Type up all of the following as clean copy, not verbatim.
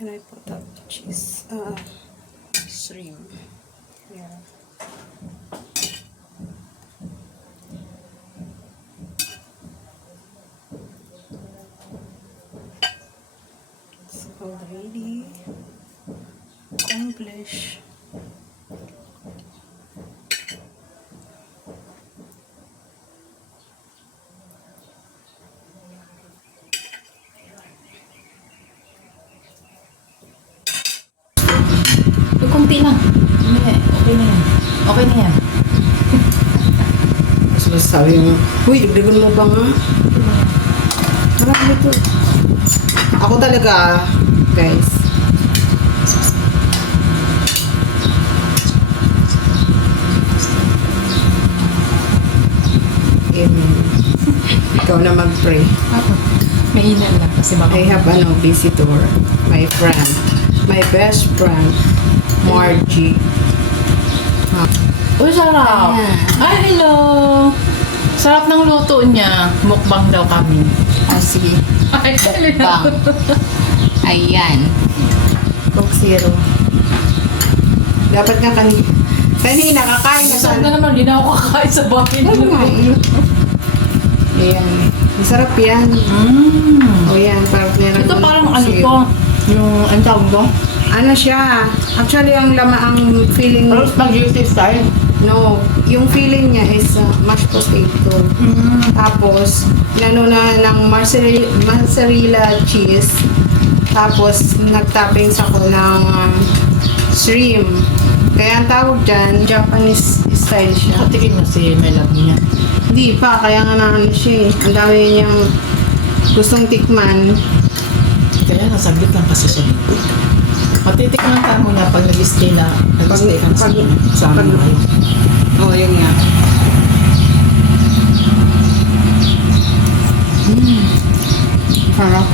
And I put up the cheese, shrimp. Yeah. It's already accomplished. Kunti lang. Okay na yan. Okay na yan. So, sabi mo, uy, dagdagan mo ba nga? Marami ito. Ako talaga, guys. Amen. Ikaw na mag-pray. May inan lang kasi baka. I have visitor, my friend, my best friend, Margie. Uy, sarap! Ayan. Ay, hello! Sarap ng luto niya. Mukbang daw kami. Sige. Ay, Bang. Ayan. Coke Zero. Dapat nga kanina kakain na Saan na naman, di na ako kakain sa bahay Ano nga nila. eh. Ayan. Masarap yan. O yan, parang meron. Ito parang ano to? Yung, ang tawag to? Ano siya? Actually, ang feeling, Parang spaghetti style. no, yung feeling niya is mashed potato. Tapos, inano na ng mozzarella cheese. Tapos, nag-toppings ako ng shrimp. Kaya ang tawag dyan, Japanese style siya. Katikin na si Melab niya. Hindi pa, kaya nga na ano siya eh. Ang dami niyang gustong tikman. Kaya nasaglit lang kasi siya dito. Matitikman ka muna pag nag-stay ka sa amin kayo. Oo, yun nga. Sarap.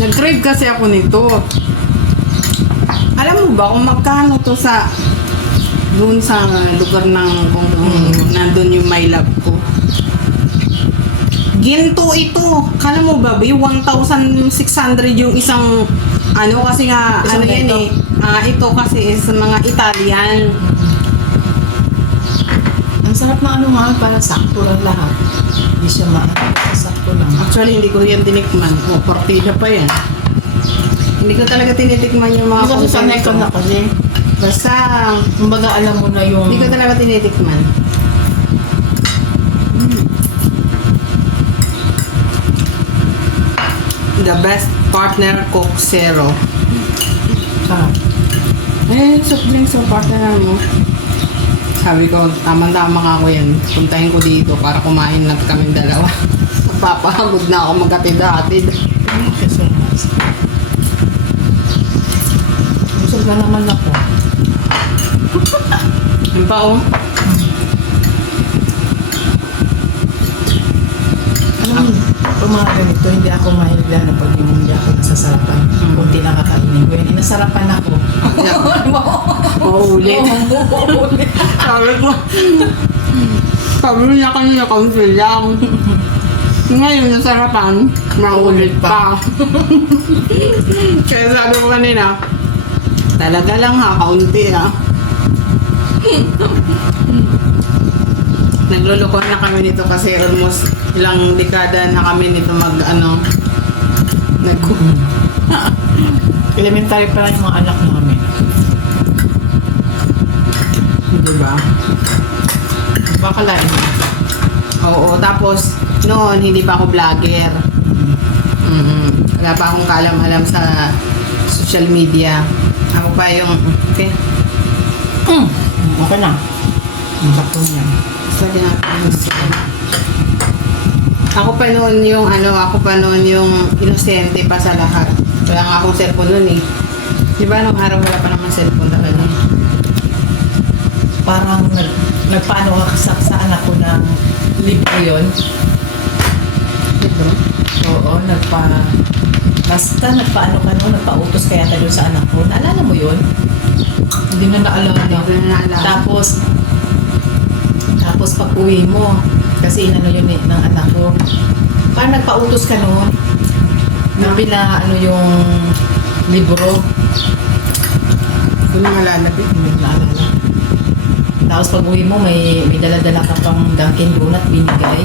Nag-crave kasi ako nito. Alam mo ba kung magkano to sa doon sa lugar ng kung nandun yung my love ko? Ginto ito. Kala mo ba, 1,600 yung isang ano kasi nga Isang ano yan ganito? ito kasi is mga Italian. Ang sarap na ano nga, parang sakto lang lahat. Hindi siya sakto lang. Actually, hindi ko yan tinikman. Partida pa yan. Hindi ko talaga tinitikman yung mga Kasi sanay ka na kasi. Basta, Kumbaga alam mo na yung... hindi ko talaga tinitikman. The best partner Coke Zero. Sarap. Soft drinks sa partner mo. Sabi ko, tamang-tama ka ako yan. Puntahin ko dito para kumain na kaming dalawa. Papahagod na ako magkatid-atid. Okay, so nice. Busog na naman ako. Yung pa oh. Alam mo, pag mga ganito, hindi ako mahilig na pag yung hindi ako nasasarapan. Kunti lang kakainin ko yan. Inasarapan ako. Mauulit. Sabi mo niya kanina kaunti lang. Ngayon nasarapan, mauulit pa. Kaya sabi ko kanina, talaga lang ha, kaunti ha. Naglulukuhan na kami nito kasi almost ilang dekada na kami nito Elementary pa lang yung mga anak namin. diba? Baka lain. Oo, tapos noon hindi pa ako vlogger. Wala pa akong kaalam-alam sa social media. Ako pa yung, okay, Okay na. Ang sakto niya. sabi natin Ako pa noon yung inosente pa sa lahat. Wala nga akong cellphone noon eh. Di ba nung araw wala pa naman cellphone talaga? Parang nagpaano ka sa anak ko ng libro yun. Libro? Oo, basta nagpaano ka no, nagpautos kaya tayo sa anak ko. Naalala mo yun? Hindi na naalala. Hindi ko na naalala. Tapos pag uwi mo, kasi inano yun ng anak ko, parang nagpautos ka noon, na yung libro. Hindi ko na naalala. Hindi ko naalala. Tapos pag uwi mo, may dala-dala ka pang Dunkin Donut binigay.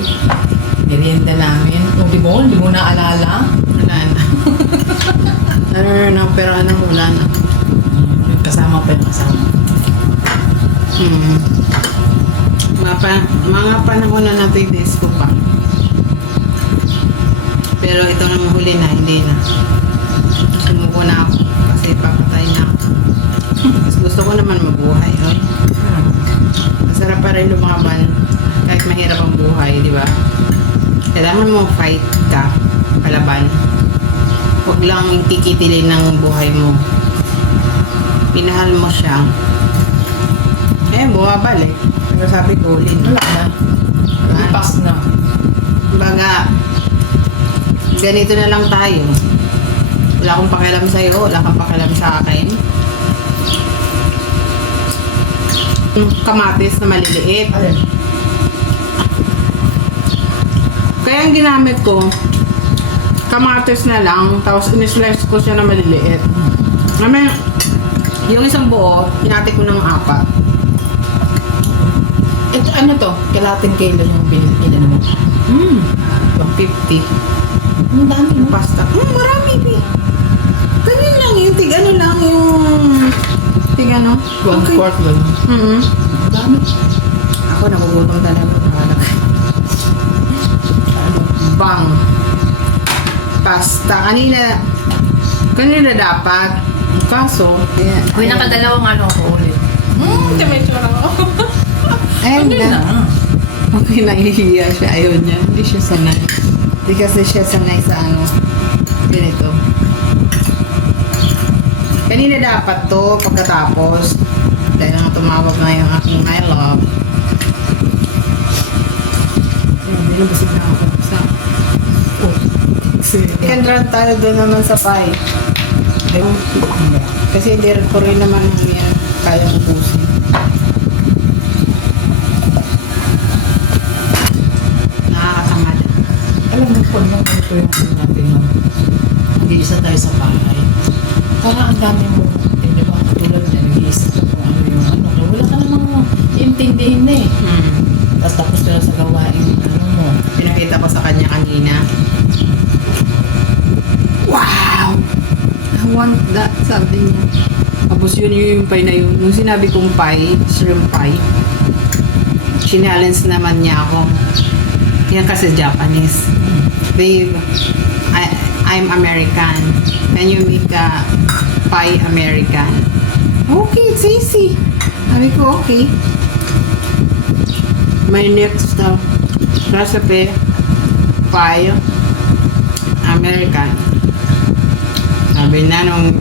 Merienda namin. Kung di mo naalala. Wala na. Pero wala na. Kasama pa yung kasama. Mga panahon na natin disco pa. Pero ito nang huli na, hindi na. Sumuko na ako kasi papatay na ako. Mas gusto ko naman mabuhay. Oy. Masarap pa rin lumaban kahit mahirap ang buhay, di ba? Kailangan mo fight ka, palaban. Huwag lang kikitilin ng buhay mo. Pinahal mo siya. Bumabalik. Pero sabi ko, ulit. Wala na. Lipas na. Baga, ganito na lang tayo. Wala akong pakialam sa'yo, wala kang pakialam sa akin. Kamatis na maliliit. Alin? Kaya ang ginamit ko, kamatis na lang, tapos in-slice ko siya na maliliit. Namin, yung isang buo, hinati ko ng 4. Ito, ano to? Kalating kilo yung binili mo. 150. Ang dami Yung mo. pasta. Marami. Ganyan lang yung ano lang yung ano. One quart lang. Mm-hmm. Ang dami. Ako nagugutom talaga. Bang. Pasta. Kanina dapat. Kaso, Uy, nakadalawang ano ko ulit. Hindi may tsura ko. Hindi na. Okay, nahihiya siya. Ayaw niya. Hindi siya sanay. Hindi kasi siya sanay sa ganito. Kanina dapat to, pagkatapos. Dahil nga tumawag na yung aking my love. Hindi na basig na ako. Kendran tayo doon naman sa pie. Kasi hindi ko rin naman yan kaya ubusin. Nakakatamad. Alam mo po nung ito yung natin na hindi isa tayo sa bahay. Parang ang dami mo, di ba, katulad na nag-iisip ka kung ano yung ano. Wala ka namang intindihin na eh. Tapos ka lang sa gawain, ano mo. Pinakita ko sa kanya kanina. Wow! I want that, sabi niya. Tapos yun yung pie na yun. Nung sinabi kong pie, shrimp pie, sinalens naman niya ako. Yan kasi Japanese. Babe, I'm American. Can you make a pie American? Okay, it's easy. Sabi ko, okay. My next recipe, pie American. Sabi na nung